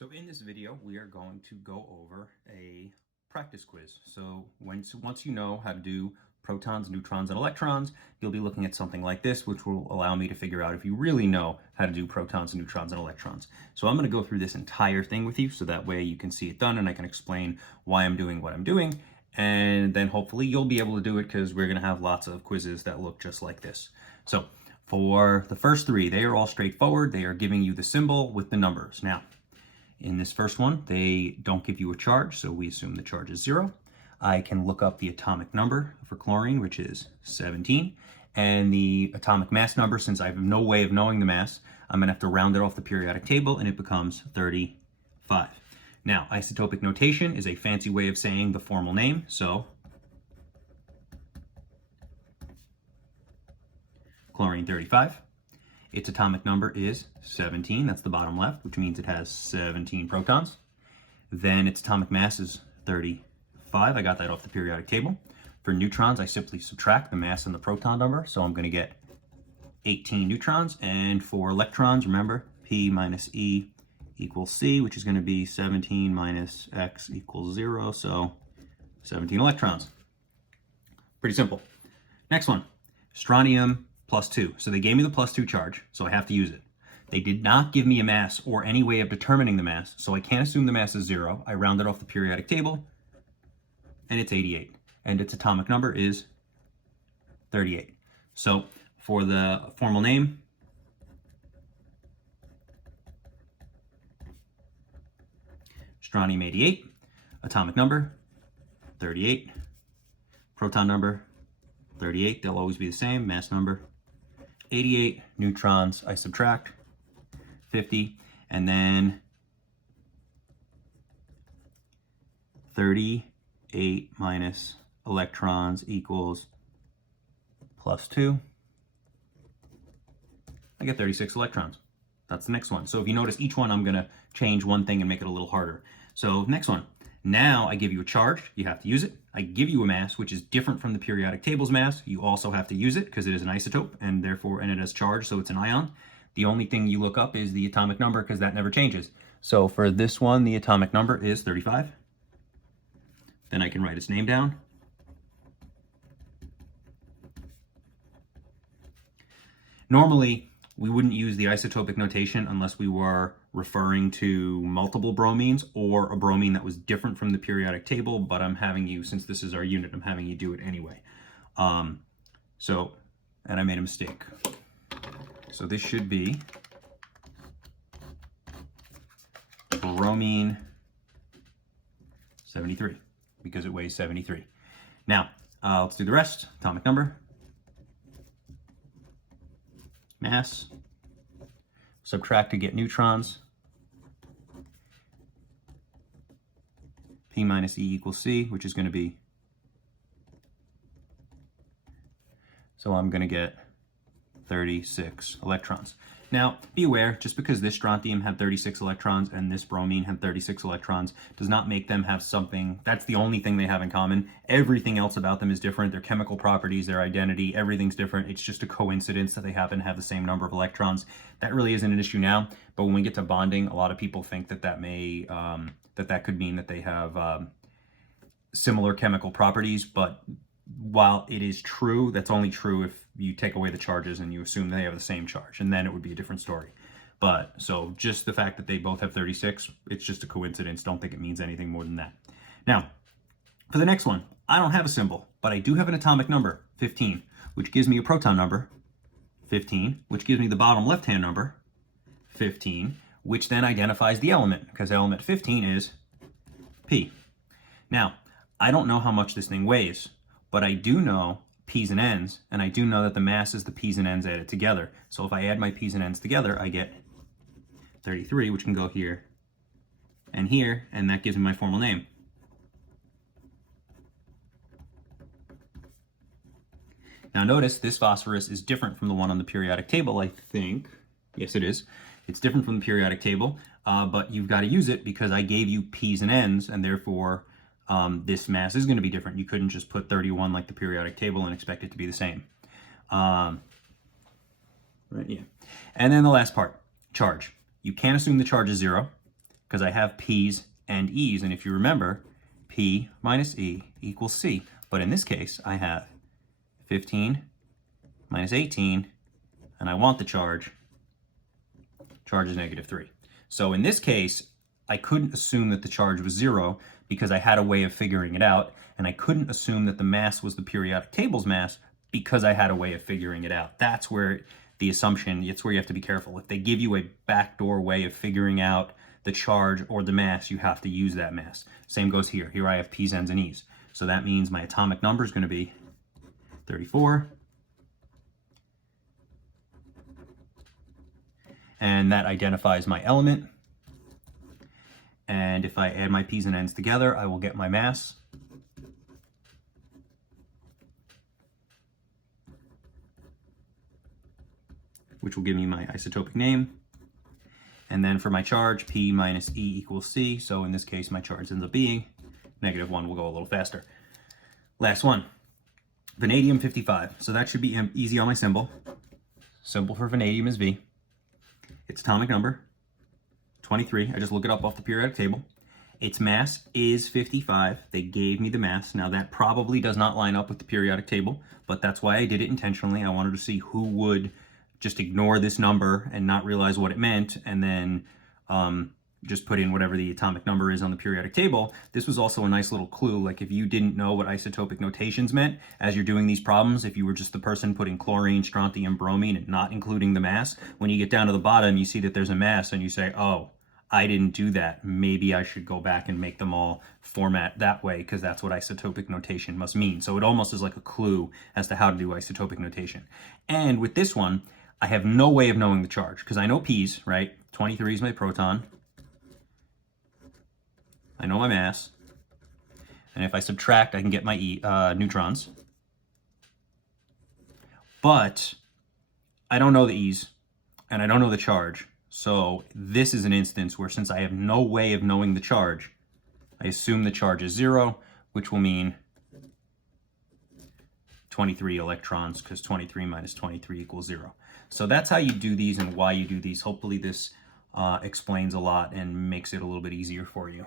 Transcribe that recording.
So in this video, we are going to go over a practice quiz. So once you know how to do protons, neutrons, and electrons, you'll be looking at something like this, which will allow me to figure out if you really know how to do protons, neutrons, and electrons. So I'm going to go through this entire thing with you, so that way you can see it done and I can explain why I'm doing what I'm doing. And then hopefully you'll be able to do it because we're going to have lots of quizzes that look just like this. So for the first three, they are all straightforward. They are giving you the symbol with the numbers. Now, in this first one, they don't give you a charge, so we assume the charge is 0. I can look up the atomic number for chlorine, which is 17, and the atomic mass number, since I have no way of knowing the mass, I'm going to have to round it off the periodic table, and it becomes 35. Now, isotopic notation is a fancy way of saying the formal name, so chlorine 35. Its atomic number is 17, that's the bottom left, which means it has 17 protons. Then its atomic mass is 35, I got that off the periodic table. For neutrons, I simply subtract the mass and the proton number, so I'm going to get 18 neutrons. And for electrons, remember, P minus E equals C, which is going to be 17 minus X equals 0, so 17 electrons. Pretty simple. Next one, strontium +2. So they gave me the +2 charge, so I have to use it. They did not give me a mass or any way of determining the mass, so I can't assume the mass is 0. I round it off the periodic table, and it's 88. And its atomic number is 38. So for the formal name, strontium-88, atomic number 38, proton number 38, they'll always be the same, mass number 88, neutrons, I subtract 50, and then 38 minus electrons equals +2. I get 36 electrons. That's the next one. So if you notice, each one I'm going to change one thing and make it a little harder. So next one. Now I give you a charge, you have to use it. I give you a mass, which is different from the periodic table's mass. You also have to use it because it is an isotope and therefore, and it has charge, so it's an ion. The only thing you look up is the atomic number because that never changes. So for this one, the atomic number is 35. Then I can write its name down. Normally, we wouldn't use the isotopic notation unless we were referring to multiple bromines or a bromine that was different from the periodic table, but I'm having you, since this is our unit, I'm having you do it anyway. And I made a mistake. So this should be bromine 73, because it weighs 73. Now, let's do the rest. Atomic number, mass, subtract to get neutrons, P minus E equals C, which is going to be, so I'm going to get 36 electrons. Now, be aware, just because this strontium had 36 electrons and this bromine had 36 electrons does not make them have something, that's the only thing they have in common. Everything else about them is different. Their chemical properties, their identity, everything's different. It's just a coincidence that they happen to have the same number of electrons. That really isn't an issue now, but when we get to bonding, a lot of people think that that may, that could mean that they have similar chemical properties, but while it is true, that's only true if you take away the charges and you assume they have the same charge, and then it would be a different story. But so just the fact that they both have 36, it's just a coincidence. Don't think it means anything more than that. Now, for the next one, I don't have a symbol, but I do have an atomic number, 15, which gives me a proton number, 15, which gives me the bottom left-hand number, 15, which then identifies the element, because element 15 is P. Now, I don't know how much this thing weighs, but I do know P's and N's, and I do know that the mass is the P's and N's added together. So if I add my P's and N's together, I get 33, which can go here, and that gives me my formal name. Now notice this phosphorus is different from the one on the periodic table, I think. Yes, it is. It's different from the periodic table, but you've got to use it because I gave you P's and N's, and therefore this mass is going to be different. You couldn't just put 31 like the periodic table and expect it to be the same. Right, yeah. And then the last part, charge. You can't assume the charge is 0. because I have P's and E's. And if you remember, P minus E equals C. But in this case, I have 15 minus 18, and I want the charge. Charge is -3. So in this case, I couldn't assume that the charge was 0 because I had a way of figuring it out, and I couldn't assume that the mass was the periodic table's mass because I had a way of figuring it out. That's where the assumption, it's where you have to be careful. If they give you a backdoor way of figuring out the charge or the mass, you have to use that mass. Same goes here. Here I have P's, N's, and E's. So that means my atomic number is going to be 34. And that identifies my element. And if I add my P's and N's together, I will get my mass. Which will give me my isotopic name. And then for my charge, P minus E equals C. So in this case, my charge ends up being -1. We'll go a little faster. Last one, vanadium 55. So that should be easy on my symbol. Symbol for vanadium is V. Its atomic number, 23. I just look it up off the periodic table. Its mass is 55. They gave me the mass. Now that probably does not line up with the periodic table, but that's why I did it intentionally. I wanted to see who would just ignore this number and not realize what it meant, and then just put in whatever the atomic number is on the periodic table. This was also a nice little clue. Like if you didn't know what isotopic notations meant as you're doing these problems, if you were just the person putting chlorine, strontium, bromine, and not including the mass, when you get down to the bottom, you see that there's a mass and you say, oh, I didn't do that. Maybe I should go back and make them all format that way because that's what isotopic notation must mean. So it almost is like a clue as to how to do isotopic notation. And with this one, I have no way of knowing the charge because I know P's, right? 23 is my proton. I know my mass. And if I subtract, I can get my neutrons. But I don't know the E's and I don't know the charge. So this is an instance where since I have no way of knowing the charge, I assume the charge is 0, which will mean 23 electrons because 23 minus 23 equals 0. So that's how you do these and why you do these. Hopefully this explains a lot and makes it a little bit easier for you.